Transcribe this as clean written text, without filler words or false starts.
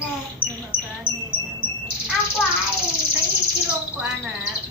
Makanya. Aku air. Saya iki rong kok anak.